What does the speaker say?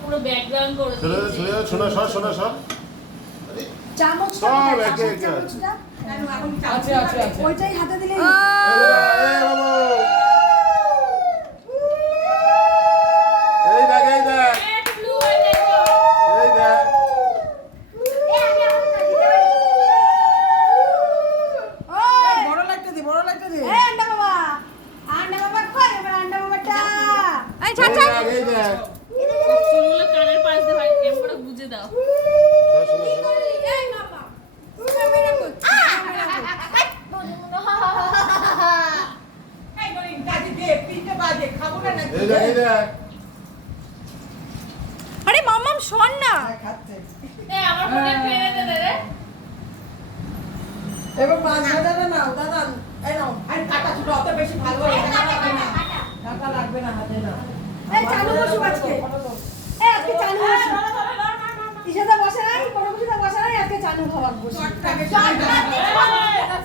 পুরো ব্যাকগ্রাউন্ড করে শোনা শোনা সব চামচটা আছে ওইটাই হাতে দিলে এই দেখ এই দেখ এই দেখ বড় লাইটটা দে আন্ডা বাবা কই এবার আন্ডা বাবাটা এই দেখ এই দেখ চুলগুলো কানের পাশ দিয়ে ভাই এমন বুঝে দাও এই বাবা ক্যামেরা কই এই গরিন কাজে দে পিঠে বাজে খাবো না নাকি এই দেখ এই দেখ আরে মাম্মাম শোন না খাচ্ছে এই আমার ফোনে ফেলে দে রে এবার মাছ ভাজাটা নাও দাদা এই নাও আর কাটা ছোট অত বেশি ভালো লাগবে না কাটা লাগবে না হাতে নাও এই চালু বসু আজকে এই আজকে চালু বসু ইসাদা বসে নাই কোনো কিছুতে বসে নাই আজকে চালু খাবার বসু চটটাকে চটটা